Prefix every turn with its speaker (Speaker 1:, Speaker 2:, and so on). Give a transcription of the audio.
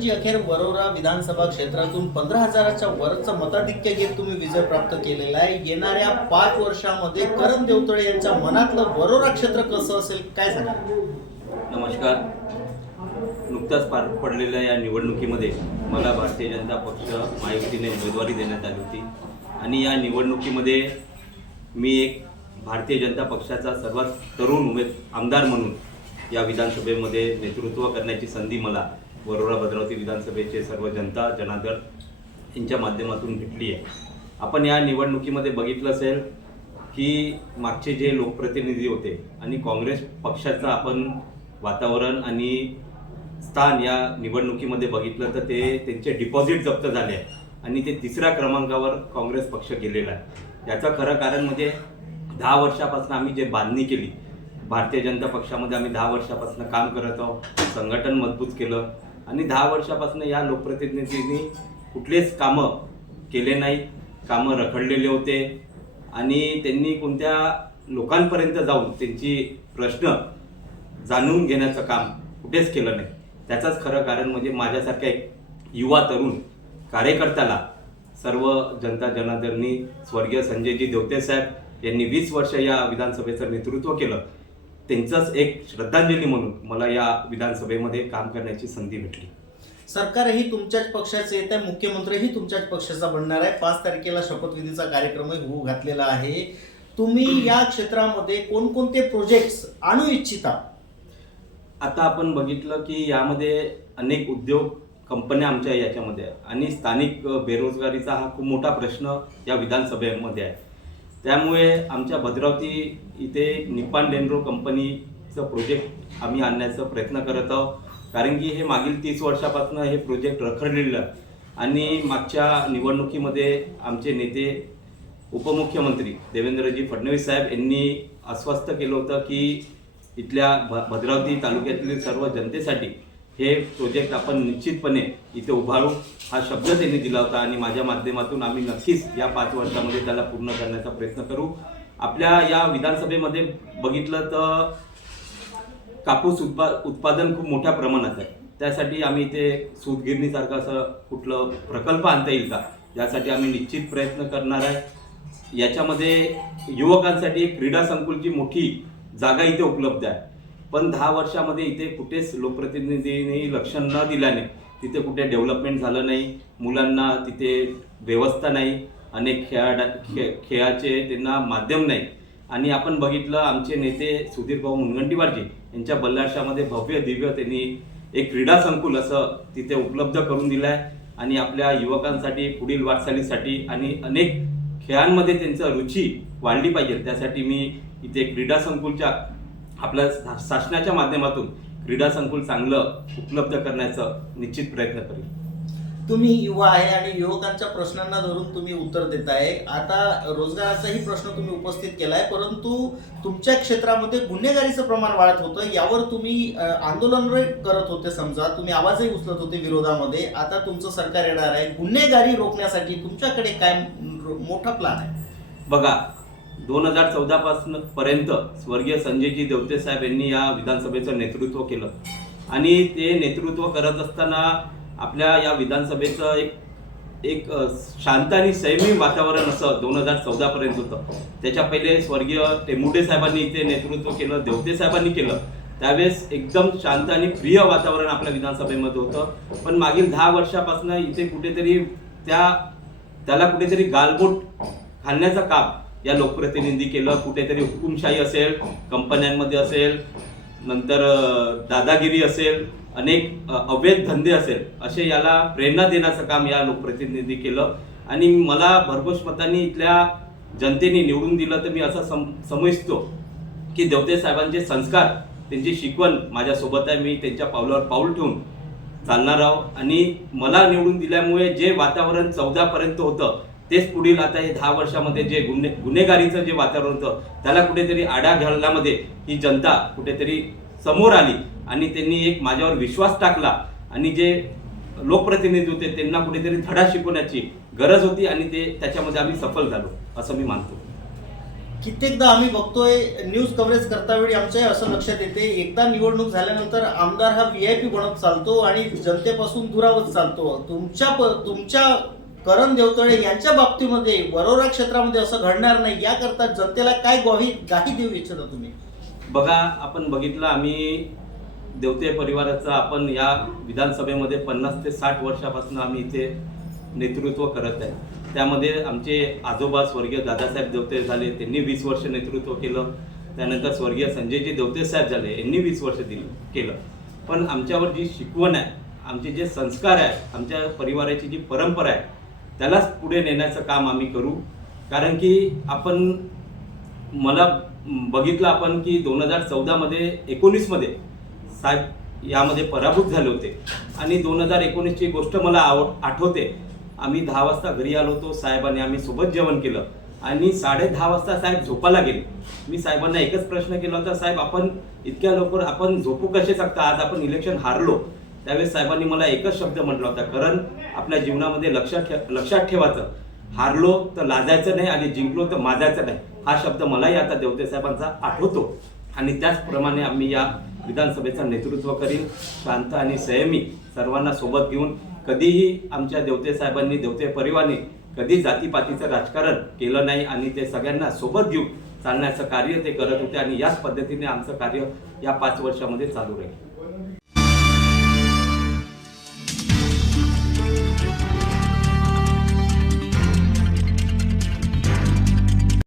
Speaker 1: जी अखेर वरोरा विधानसभा क्षेत्रातून पंधरा हजाराच्या वरचं मताधिक्य घेत तुम्ही विजय प्राप्त केलेला आहे येणाऱ्या पाच वर्षामध्ये करण देवतळे यांच्या मनातलं वरोरा क्षेत्र कसं असेल काय झालं
Speaker 2: नमस्कार नुकताच पार पडलेल्या या निवडणुकीमध्ये मला भारतीय जनता पक्ष महायुतीने उमेदवारी देण्यात आली होती आणि या निवडणुकीमध्ये मी एक भारतीय जनता पक्षाचा सर्वात तरुण उमेद आमदार म्हणून या विधानसभेमध्ये नेतृत्व करण्याची संधी मला वरोरा भद्रावती विधानसभेचे सर्व जनता जनादर यांच्या माध्यमातून भेटली आहे आपण या निवडणुकीमध्ये बघितलं असेल की मागचे जे लोकप्रतिनिधी होते आणि काँग्रेस पक्षाचं आपण वातावरण आणि स्थान या निवडणुकीमध्ये बघितलं तर ते त्यांचे डिपॉझिट जप्त झाले आहे आणि ते तिसऱ्या क्रमांकावर काँग्रेस पक्ष गेलेला आहे याचं खरं कारण म्हणजे दहा वर्षापासून आम्ही जे बांधणी केली भारतीय जनता पक्षामध्ये आम्ही दहा वर्षापासून काम करत आहोत संघटन मजबूत केलं आणि दहा वर्षापासून या लोकप्रतिनिधींनी कुठलेच कामं केले नाहीत कामं रखडलेले होते आणि त्यांनी कोणत्या लोकांपर्यंत जाऊन त्यांची प्रश्न जाणून घेण्याचं काम कुठेच केलं नाही त्याचंच खरं कारण म्हणजे माझ्यासारख्या एक युवा तरुण कार्यकर्त्याला सर्व जनता जनादरणी स्वर्गीय संजयजी देवते साहेब यांनी वीस वर्ष या विधानसभेचं नेतृत्व केलं त्यांचाच एक श्रद्धांजली म्हणून मला या विधानसभेमध्ये काम करण्याची संधी भेटली
Speaker 1: सरकारही तुमच्याच पक्षाचे येत आहे मुख्यमंत्रीही तुमच्याच पक्षाचा बनणार आहे पाच तारखेला शपथविधीचा कार्यक्रमही होऊ घातलेला आहे तुम्ही या क्षेत्रामध्ये कोणकोणते प्रोजेक्ट्स आणू इच्छिता
Speaker 2: आता आपण बघितलं की यामध्ये अनेक उद्योग कंपन्या आमच्या याच्यामध्ये आणि स्थानिक बेरोजगारीचा हा खूप मोठा प्रश्न या विधानसभेमध्ये आहे त्यामुळे आमच्या भद्रावती इथे निपान डेंड्रो कंपनीचं प्रोजेक्ट आम्ही आणण्याचा प्रयत्न करत आहोत कारण की हे मागील तीस वर्षापासून हे प्रोजेक्ट रखडलेलं आणि मागच्या निवडणुकीमध्ये आमचे नेते उपमुख्यमंत्री देवेंद्रजी फडणवीस साहेब यांनी आश्वस्त केलं होतं की इथल्या भ भद्रावती तालुक्यातील सर्व जनतेसाठी हे प्रोजेक्ट आपण निश्चितपणे इथे उभारू हा शब्द त्यांनी दिला होता आणि माझ्या माध्यमातून आम्ही नक्कीच या पाच वर्षामध्ये त्याला पूर्ण करण्याचा प्रयत्न करू आपल्या या विधानसभेमध्ये बघितलं तर कापूस उत्पा उत्पादन खूप मोठ्या प्रमाणात आहे त्यासाठी आम्ही इथे सूतगिरणीसारखं असं कुठलं प्रकल्प आणता येईल का यासाठी आम्ही निश्चित प्रयत्न करणार आहे याच्यामध्ये युवकांसाठी क्रीडा संकुलची मोठी जागा इथे उपलब्ध आहे पण दहा वर्षामध्ये इथे कुठेच लोकप्रतिनिधींनी लक्ष न दिल्याने तिथे कुठे डेव्हलपमेंट झालं नाही मुलांना तिथे व्यवस्था नाही अनेक खेळाडा खे खेळाचे त्यांना माध्यम नाही आणि आपण बघितलं आमचे नेते सुधीरभाऊ मुनगंटीवारजी यांच्या बल्लाशामध्ये भव्य दिव्य त्यांनी एक क्रीडा संकुल असं तिथे उपलब्ध करून दिलं आहे आणि आपल्या युवकांसाठी पुढील वाटचालीसाठी आणि अनेक खेळांमध्ये त्यांचं रुची वाढली पाहिजे त्यासाठी मी इथे क्रीडा संकुलच्या आपल्या शासनाच्या माध्यमातून क्रीडा संकुल चांगलं उपलब्ध करण्याचा निश्चित प्रयत्न करेल
Speaker 1: तुम्ही युवा आहे आणि युवकांच्या प्रश्नांना धरून तुम्ही उत्तर देत आहे आता रोजगाराचाही प्रश्न तुम्ही उपस्थित केलाय परंतु तुमच्या क्षेत्रामध्ये गुन्हेगारीचं प्रमाण वाढत होतं यावर तुम्ही आंदोलन करत होते समजा तुम्ही आवाजही उचलत होते विरोधामध्ये आता तुमचं सरकार येणार आहे गुन्हेगारी रोखण्यासाठी तुमच्याकडे काय मोठा प्लान आहे
Speaker 2: बघा दोन हजार चौदापासून पर्यंत स्वर्गीय संजयजी देवते साहेब यांनी या विधानसभेचं नेतृत्व केलं आणि ते नेतृत्व करत असताना आपल्या या विधानसभेचं एक एक शांत आणि सैमी वातावरण असं दोन हजार चौदापर्यंत होतं त्याच्या पहिले स्वर्गीय टेमुडे साहेबांनी इथे नेतृत्व केलं देवते साहेबांनी केलं त्यावेळेस एकदम शांत आणि प्रिय वातावरण आपल्या विधानसभेमध्ये होतं पण मागील दहा वर्षापासून इथे कुठेतरी त्या त्याला कुठेतरी गालबोट घालण्याचं काम या लोकप्रतिनिधी केलं कुठेतरी हुकुमशाही असेल कंपन्यांमध्ये असेल नंतर दादागिरी असेल अनेक अवैध धंदे असेल असे याला प्रेरणा देण्याचं काम या लोकप्रतिनिधी केलं आणि मला भरघोष मतांनी इथल्या जनतेने निवडून दिलं तर मी असं सम समजतो की देवते साहेबांचे संस्कार त्यांची शिकवण माझ्यासोबत आहे मी त्यांच्या पावलावर पाऊल ठेवून चालणार आहो आणि मला निवडून दिल्यामुळे जे वातावरण चौदापर्यंत होतं तेच पुढील आता हे दहा वर्षामध्ये जे गुन्हे गुन्हेगारीचं जे वातावरण होतं त्याला कुठेतरी आडा घालण्यामध्ये ही जनता कुठेतरी समोर आली आणि त्यांनी एक माझ्यावर विश्वास टाकला आणि जे लोकप्रतिनिधी होते त्यांना कुठेतरी धडा शिकवण्याची गरज होती आणि ते त्याच्यामध्ये आम्ही सफल झालो असं मी मानतो
Speaker 1: कित्येकदा आम्ही बघतोय न्यूज कव्हरेज करता वेळी आमच्या असं लक्षात येते एकदा निवडणूक झाल्यानंतर आमदार हा व्ही आय पी बनत चालतो आणि जनतेपासून दुरावत चालतो तुमच्या तुमच्या करण देवतळे यांच्या बाबतीमध्ये वरोरा क्षेत्रामध्ये असं घडणार नाही याकरता जनतेला काय ग्वाही गाही देऊ इच्छिता तुम्ही
Speaker 2: बघा आपण बघितलं आम्ही देवते परिवाराचा आपण या विधानसभेमध्ये पन्नास ते साठ वर्षापासून आम्ही इथे नेतृत्व करत आहे त्यामध्ये आमचे आजोबा स्वर्गीय दादासाहेब देवते झाले त्यांनी वीस वर्ष नेतृत्व केलं त्यानंतर स्वर्गीय संजयजी देवतेसाहेब झाले यांनी वीस वर्ष दिलं केलं पण आमच्यावर जी शिकवण आहे आमचे जे संस्कार आहे आमच्या परिवाराची जी परंपरा आहे त्यालाच पुढे नेण्याचं काम आम्ही करू कारण की आपण मला बघितलं आपण की दोन हजार चौदामध्ये एकोणीसमध्ये साहेब यामध्ये पराभूत झाले होते आणि दोन हजार एकोणीसची गोष्ट मला आव आठवते आम्ही दहा वाजता घरी आलो होतो साहेबांनी आम्ही सोबत जेवण केलं आणि साडे दहा वाजता साहेब झोपाला गेले मी साहेबांना एकच प्रश्न केला होता साहेब आपण इतक्या लवकर आपण झोपू कसे शकता आज आपण इलेक्शन हारलो त्यावेळेस साहेबांनी मला एकच शब्द म्हटला होता कारण आपल्या जीवनामध्ये लक्षात ठे लक्षात ठेवायचं हारलो तर लाजायचं नाही आणि जिंकलो तर माजायचं नाही हा शब्द मलाही आता देवते साहेबांचा आठवतो आणि त्याचप्रमाणे आम्ही या विधानसभेचं नेतृत्व करीन शांत आणि संयमी सर्वांना सोबत घेऊन कधीही आमच्या देवते साहेबांनी देवते परिवाराने कधी जातीपातीचं राजकारण केलं नाही आणि ते सगळ्यांना सोबत घेऊन चालण्याचं कार्य ते करत होते आणि याच पद्धतीने आमचं कार्य या पाच वर्षामध्ये चालू राहील